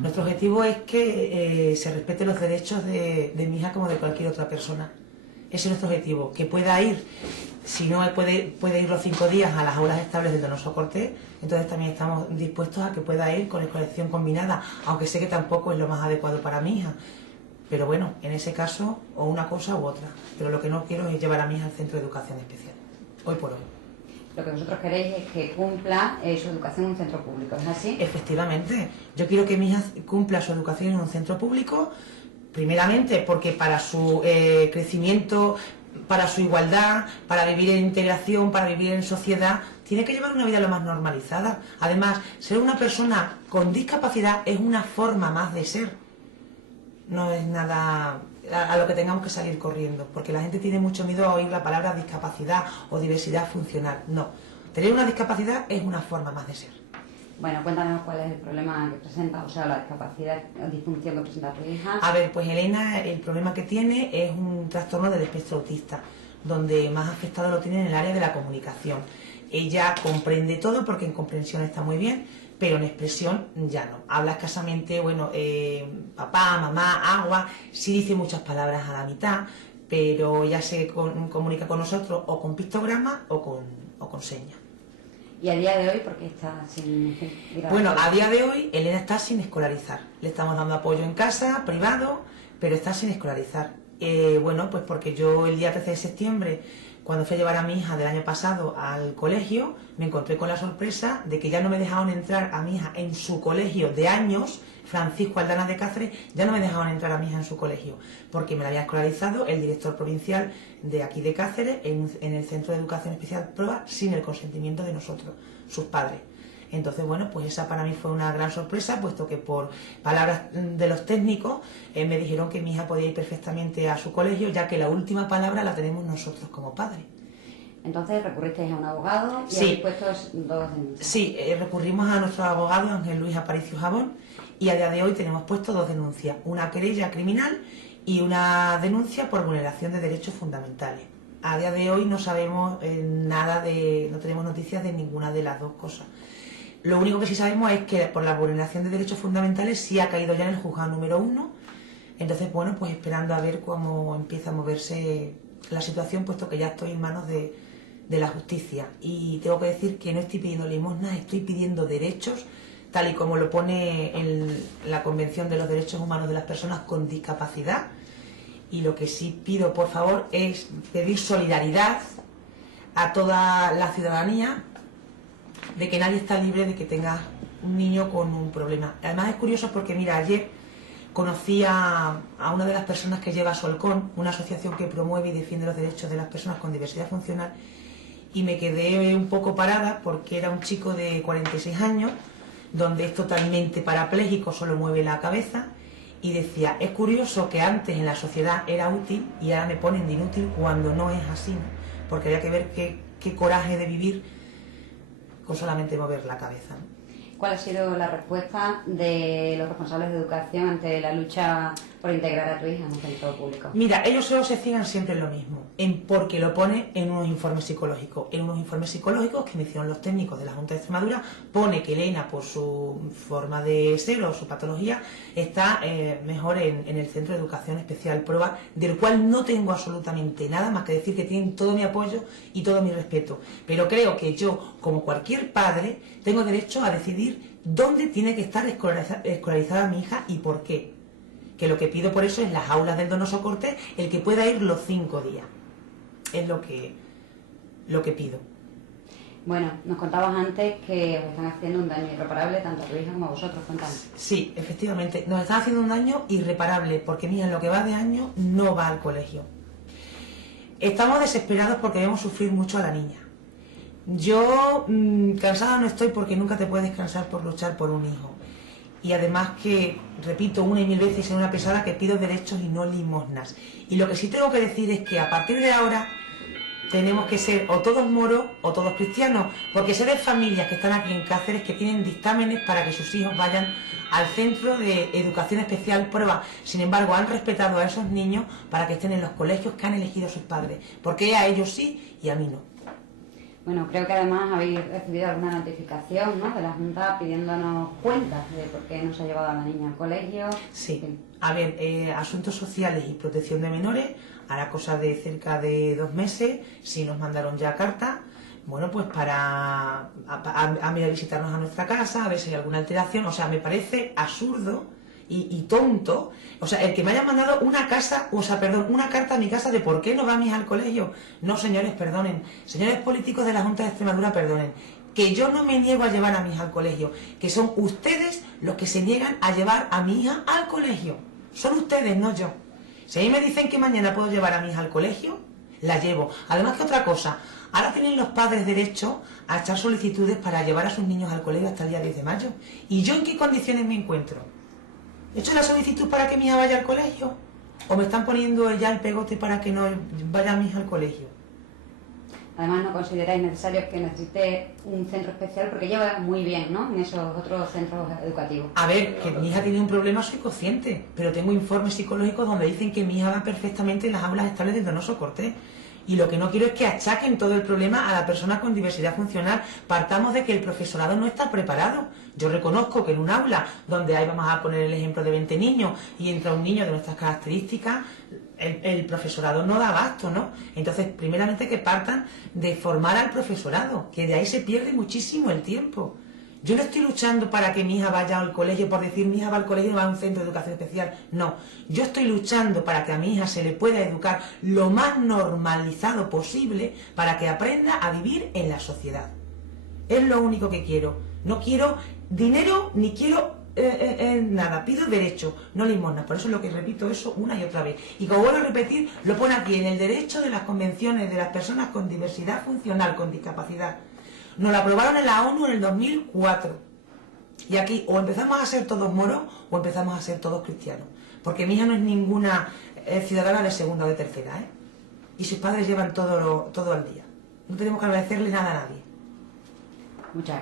Nuestro objetivo es que se respeten los derechos de mi hija como de cualquier otra persona. Ese es nuestro objetivo, que pueda ir, si no puede ir los 5 días a las aulas estables del Donoso Cortés, entonces también estamos dispuestos a que pueda ir con escolaridad combinada, aunque sé que tampoco es lo más adecuado para mi hija. Pero bueno, en ese caso, o una cosa u otra. Pero lo que no quiero es llevar a mi hija al centro de educación especial, hoy por hoy. Lo que vosotros queréis es que cumpla su educación en un centro público, ¿es así? Efectivamente, yo quiero que mi hija cumpla su educación en un centro público, primeramente porque para su crecimiento, para su igualdad, para vivir en integración, para vivir en sociedad, tiene que llevar una vida lo más normalizada. Además, ser una persona con discapacidad es una forma más de ser. No es nada a lo que tengamos que salir corriendo, porque la gente tiene mucho miedo a oír la palabra discapacidad o diversidad funcional. No, tener una discapacidad es una forma más de ser. Bueno, cuéntanos cuál es el problema que presenta, o sea, la discapacidad o disfunción que presenta tu hija. A ver, pues Elena, el problema que tiene es un trastorno del espectro autista, donde más afectado lo tiene en el área de la comunicación. Ella comprende todo porque en comprensión está muy bien, pero en expresión ya no. Habla escasamente, bueno, papá, mamá, agua, sí dice muchas palabras a la mitad, pero ella se comunica con nosotros o con pictogramas o con señas. ¿Y a día de hoy por qué está sin Bueno, a día de hoy Elena está sin escolarizar. Le estamos dando apoyo en casa, privado, pero está sin escolarizar. Bueno, pues porque yo el día 13 de septiembre, cuando fui a llevar a mi hija del año pasado al colegio, me encontré con la sorpresa de que ya no me dejaban entrar a mi hija en su colegio de años, Francisco Aldana de Cáceres, ya no me dejaban entrar a mi hija en su colegio, porque me la había escolarizado el director provincial de aquí de Cáceres en el Centro de Educación Especial Proa sin el consentimiento de nosotros, sus padres. Entonces, bueno, pues esa para mí fue una gran sorpresa, puesto que por palabras de los técnicos me dijeron que mi hija podía ir perfectamente a su colegio, ya que la última palabra la tenemos nosotros como padres. Entonces recurristeis a un abogado y sí. habéis puesto 2 denuncias. Sí, recurrimos a nuestro abogado Ángel Luis Aparicio Jabón y a día de hoy tenemos puesto 2 denuncias, una querella criminal y una denuncia por vulneración de derechos fundamentales. A día de hoy no sabemos nada no tenemos noticias de ninguna de las dos cosas. Lo único que sí sabemos es que por la vulneración de derechos fundamentales sí ha caído ya en el juzgado número 1. Entonces, bueno, pues esperando a ver cómo empieza a moverse la situación, puesto que ya estoy en manos de la justicia. Y tengo que decir que no estoy pidiendo limosnas, estoy pidiendo derechos, tal y como lo pone en la Convención de los Derechos Humanos de las Personas con Discapacidad. Y lo que sí pido, por favor, es pedir solidaridad a toda la ciudadanía, de que nadie está libre de que tenga un niño con un problema. Además es curioso porque, mira, ayer conocí a una de las personas que lleva Solcón, una asociación que promueve y defiende los derechos de las personas con diversidad funcional, y me quedé un poco parada porque era un chico de 46 años, donde es totalmente parapléjico, solo mueve la cabeza, y decía, es curioso que antes en la sociedad era útil y ahora me ponen de inútil cuando no es así, ¿no? Porque había que ver qué coraje de vivir con solamente mover la cabeza, ¿no? ¿Cuál ha sido la respuesta de los responsables de educación ante la lucha por integrar a tu hija en un centro público? Mira, ellos solo se fijan siempre en lo mismo, porque lo pone en unos informes psicológicos. En unos informes psicológicos que me hicieron los técnicos de la Junta de Extremadura, pone que Elena, por su forma de ser o su patología, está mejor en el Centro de Educación Especial Proa, del cual no tengo absolutamente nada más que decir que tienen todo mi apoyo y todo mi respeto. Pero creo que yo, como cualquier padre, tengo derecho a decidir dónde tiene que estar escolarizada mi hija y por qué. Que lo que pido por eso es las aulas del Donoso Cortés, el que pueda ir los 5 días. Es lo que pido. Bueno, nos contabas antes que os están haciendo un daño irreparable tanto a tu hija como a vosotros, cuéntanos. Sí, efectivamente, nos están haciendo un daño irreparable, porque mira, en lo que va de año no va al colegio. Estamos desesperados porque vemos sufrir mucho a la niña. Yo cansada no estoy, porque nunca te puedes cansar por luchar por un hijo. Y además que, repito una y mil veces en una pesada, que pido derechos y no limosnas. Y lo que sí tengo que decir es que a partir de ahora tenemos que ser o todos moros o todos cristianos, porque sé de familias que están aquí en Cáceres que tienen dictámenes para que sus hijos vayan al Centro de Educación Especial Proa. Sin embargo, han respetado a esos niños para que estén en los colegios que han elegido sus padres, porque a ellos sí y a mí no. Bueno, creo que además habéis recibido alguna notificación, ¿no?, de la Junta pidiéndonos cuentas de por qué no se ha llevado a la niña al colegio. Sí. A ver, Asuntos Sociales y Protección de Menores, hará cosa de cerca de 2 meses, sí nos mandaron ya carta, bueno, pues para a visitarnos a nuestra casa, a ver si hay alguna alteración. O sea, me parece absurdo y tonto, o sea, el que me hayan mandado una carta a mi casa de por qué no va mi hija al colegio. No, señores, perdonen, señores políticos de la Junta de Extremadura, perdonen, que yo no me niego a llevar a mi hija al colegio, que son ustedes los que se niegan a llevar a mi hija al colegio, son ustedes, no yo. Si a mí me dicen que mañana puedo llevar a mi hija al colegio, la llevo. Además, que otra cosa, ahora tienen los padres derecho a echar solicitudes para llevar a sus niños al colegio hasta el día 10 de mayo. ¿Y yo en qué condiciones me encuentro? ¿He hecho la solicitud para que mi hija vaya al colegio? ¿O me están poniendo ya el pegote para que no vaya mi hija al colegio? Además, ¿no consideráis necesario que necesite un centro especial? Porque lleva muy bien, ¿no?, en esos otros centros educativos. A ver, que mi hija tiene un problema, soy consciente, pero tengo informes psicológicos donde dicen que mi hija va perfectamente en las aulas estables de Donoso Cortés. Y lo que no quiero es que achaquen todo el problema a la persona con diversidad funcional. Partamos de que el profesorado no está preparado. Yo reconozco que en un aula donde hay, vamos a poner el ejemplo de 20 niños, y entra un niño de nuestras características, el profesorado no da abasto, ¿no? Entonces, primeramente que partan de formar al profesorado, que de ahí se pierde muchísimo el tiempo. Yo no estoy luchando para que mi hija vaya al colegio por decir mi hija va al colegio y no va a un centro de educación especial. No, yo estoy luchando para que a mi hija se le pueda educar lo más normalizado posible para que aprenda a vivir en la sociedad. Es lo único que quiero. No quiero dinero ni quiero nada. Pido derecho, no limosna. Por eso es lo que repito eso una y otra vez. Y como vuelvo a repetir, lo pone aquí en el derecho de las convenciones de las personas con diversidad funcional, con discapacidad. Nos la aprobaron en la ONU en el 2004. Y aquí o empezamos a ser todos moros o empezamos a ser todos cristianos. Porque mi hija no es ninguna ciudadana de segunda o de tercera, ¿eh? Y sus padres llevan todo al día. No tenemos que agradecerle nada a nadie. Muchas gracias.